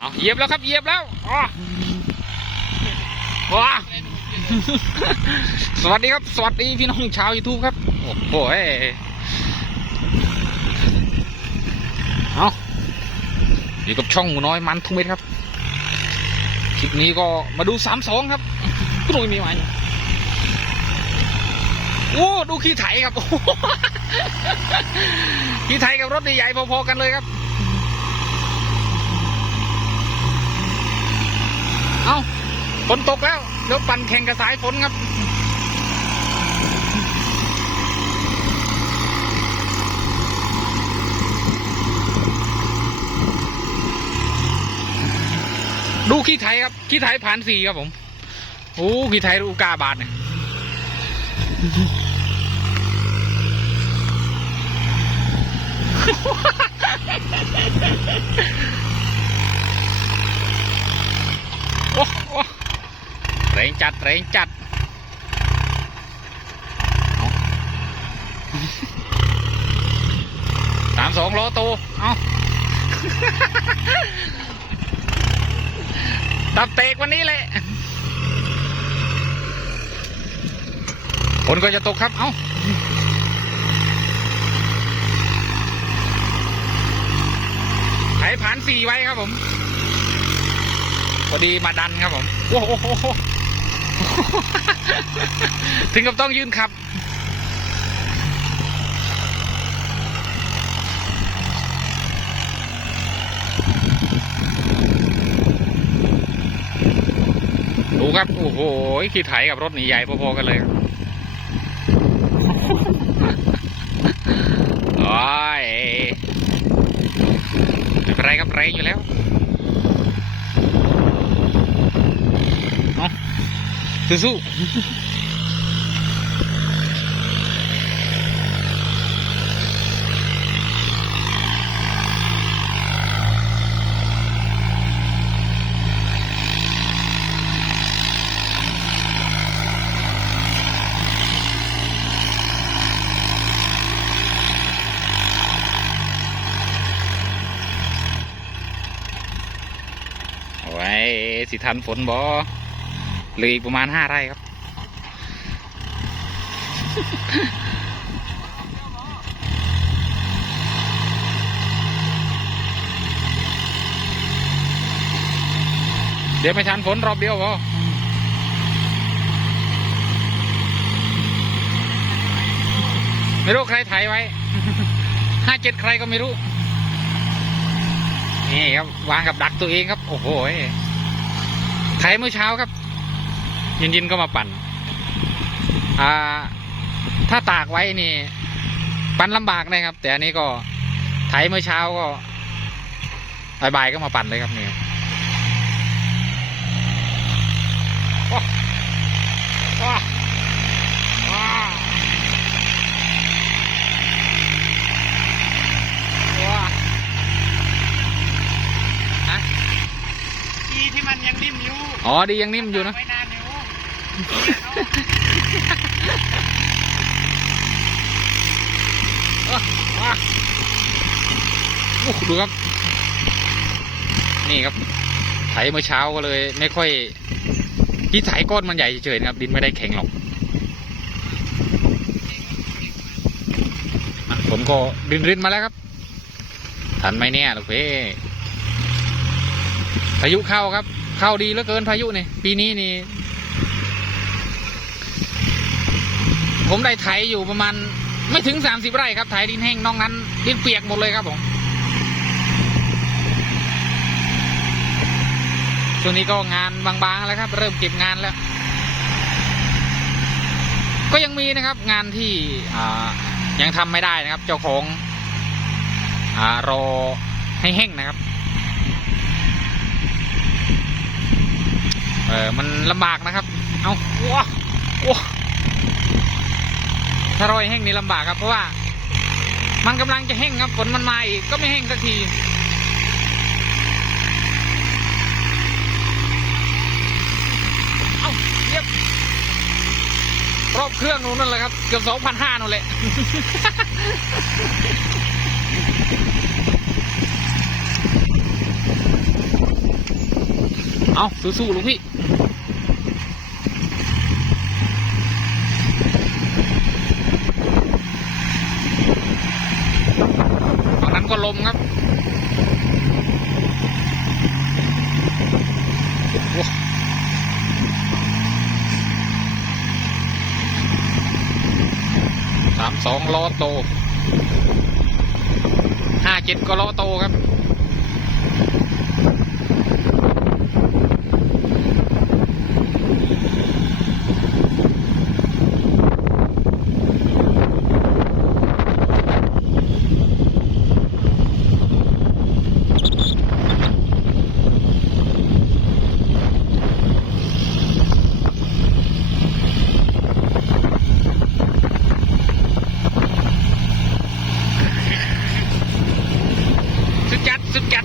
เอาเหยียบแล้วครับเหยียบแล้วอ๋อว้าสวัสดีครับ สวัสดีพี่น้องชาวยูทูบครับ โอ้โหเอ้ยเอาอยู่กับช่องหมูน้อยมันทุกเม็ดครับ คลิปนี้ก็มาดูสามสองครับก็ตรงมีไหมโอ้ดูขี้ไถครับโอ้โหขี้ไถกับรถใหญ่ๆพอๆกันเลยครับ เอาฝนตกแล้วเดี๋ยวปั่นแข่งกับสายฝนครับดูขี้ไทยครับขี้ไทยผ่านสี่ครับผมโอ้ขี้ไทยอุกาบาทเนี่ยโอ้โอ้แรง จัดแรงจัดสามสองโลโตเอาตับเตกวันนี้เลยฝนก็จะตกครับ เอ้าไถผ่านสี่ไว้ครับผม พอดีมาดันครับผม โอ้โห ถึงกับต้องยืนขับ ดูครับ โอ้โหขี่ไถกับรถหนีใหญ่พอๆกันเลยครับโอ้ยไม่เป็นไรครับแรงอยู่แล้วเอา สู้ไว้สิทันฝนบอ เหลืออีกประมาณห้าไร่ครับ เดี๋ยวไม่ทันฝนรอบเดียวพอไม่รู้ใครถ่ายไว้ห้าเจ็ดใครก็ไม่รู้ นี่ครับ วางกับดักตัวเองครับ โอ้โหไถเมื่อเช้าครับ เย็นๆก็มาปั่น อ่า ถ้าตากไว้นี่ ปั่นลำบากนะครับ แต่อันนี้ก็ไถเมื่อเช้าก็บ่ายๆก็มาปั่นเลยครับนี่ว้าวว้าวว้าวว้าวดีที่มันยังนิ่มอยู่อ๋อ ดียังนิ่มอยู่นะไว้นาน ดูครับ นี่ครับ ไถเมื่อเช้าก็เลย ไม่ค่อย ที่ไถก้อนมันใหญ่เฉยๆนะครับ ดินไม่ได้แข็งหรอกผมก็รินรินมาแล้วครับ ทันไหมเนี่ยลูกเพ่พายุเข้าครับ เข้าดีเหลือเกินพายุนี่ ปีนี้นี่ ผมได้ไถอยู่ประมาณไม่ถึงสามสิบไร่ครับไถดินแห้งนอกนั้น ดินเปียกหมดเลยครับผมช่วงนี้ก็งานบางๆแล้วครับ เริ่มเก็บงานแล้ว ก็ยังมีนะครับ งานที่ยังทำไม่ได้นะครับ เจ้าของอรอให้แห้งนะครับเออมันลำบากนะครับ เอาว้าว้า ถ้ารอยแห้งนี่ลำบากครับ เพราะว่า มันกำลังจะแห้งครับฝนมันมาอีกก็ไม่แห้งสักทีเอาเรียบรอบเครื่องนู้นนั่นแหละครับ เกือบสองพันห้านั่นแหละเอาสู้ๆลูกพี่ ฝั่งนั้นก็ล มครับสามสองล้อโตห้าเจ็ดก็ล้อโตครับ สุดจัด สุดจัด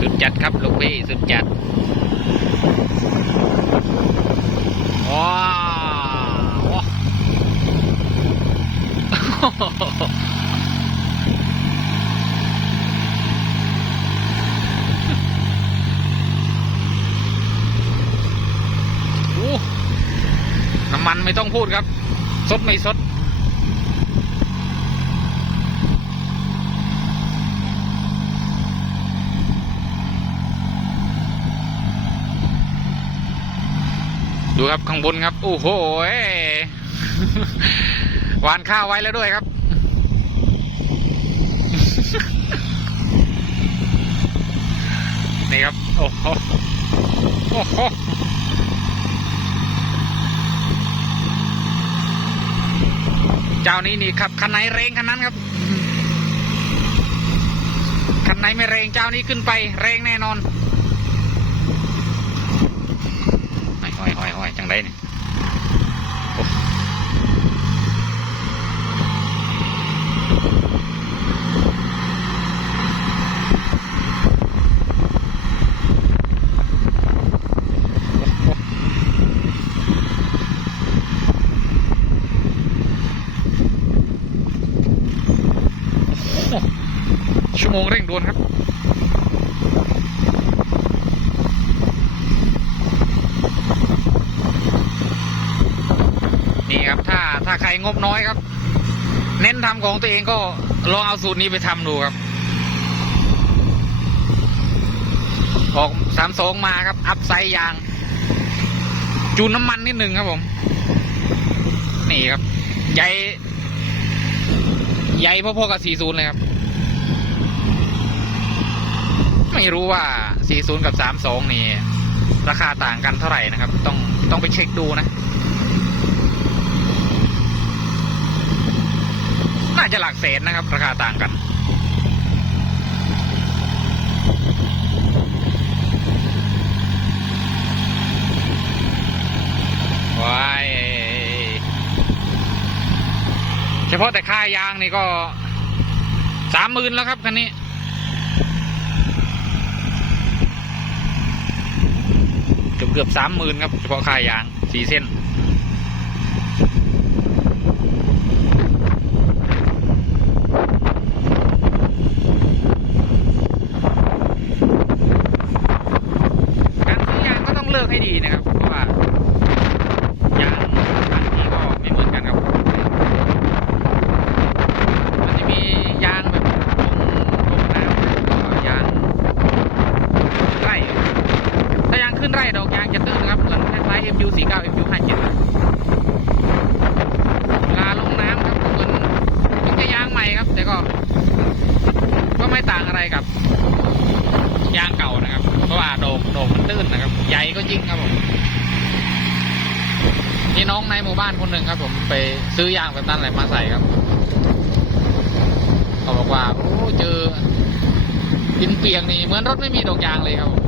สุดจัดครับลูกพี่ สุดจัด ว้าวว้าว โอ้ น้ำมันไม่ต้องพูดครับ สดไม่สดดูครับ ข้างบนครับ โอ้โหย หวานข้าวไว้แล้วด้วยครับ นี่ครับ โอ้โหโอ้โหเจ้านี้นี่ครับคันไหนเรงคันนั้นครับคันไหนไม่เรงเจ้านี้ขึ้นไปเรงแน่นอนห้อยห้อยห้อยห้อยจังไรเนี่ย ชั่วโมงเร่งด่วนครับนี่ครับถ้าถ้าใครงบน้อยครับ เน้นทำของตัวเองก็ลองเอาสูตรนี้ไปทำดูครับ ออกสามสองมาครับ อัพไซยาง จูนน้ำมันนิดหนึ่งครับผม นี่ครับใหญ่ ใหญ่พอๆกับ 40 เลยครับ ไม่รู้ว่า 40 กับ 32 นี่ ราคาต่างกันเท่าไหร่นะครับ ต้องต้องไปเช็คดูนะ น่าจะหลักแสนนะครับ ราคาต่างกันว้าย เฉพาะแต่ค่ายางนี่ก็สามหมื่นแล้วครับคันนี้ เกือบเกือบสามหมื่นครับ เฉพาะค่ายางสี่เส้น การซื้อยางก็ต้องเลือกให้ดีนะครับ เพราะว่ายางบางทีก็ไม่เหมือนกันครับ มันจะมียางแบบลงลงน้ำแล้วก็ยางไร่ ถ้ายางขึ้นไร่ดอกยางจะตื้นนะครับเหมือนคล้ายๆ MU 49 MU 57เวลาลงน้ำครับก็เหมือนถึงจะยางใหม่ครับ แต่ก็ ก็ไม่ต่างอะไรกับ ยางเก่านะครับ เพราะว่าโดกโดกมันตื้นนะครับ ใหญ่ก็จริงครับผมนี่น้อง ในหมู่บ้านคนหนึ่งครับผมไปซื้อยางแบบนั้นแหละมาใส่ครับ เขาบอกว่าโอ้เจอดินเปียกนี่เหมือนรถไม่มีดอกยางเลยครับผม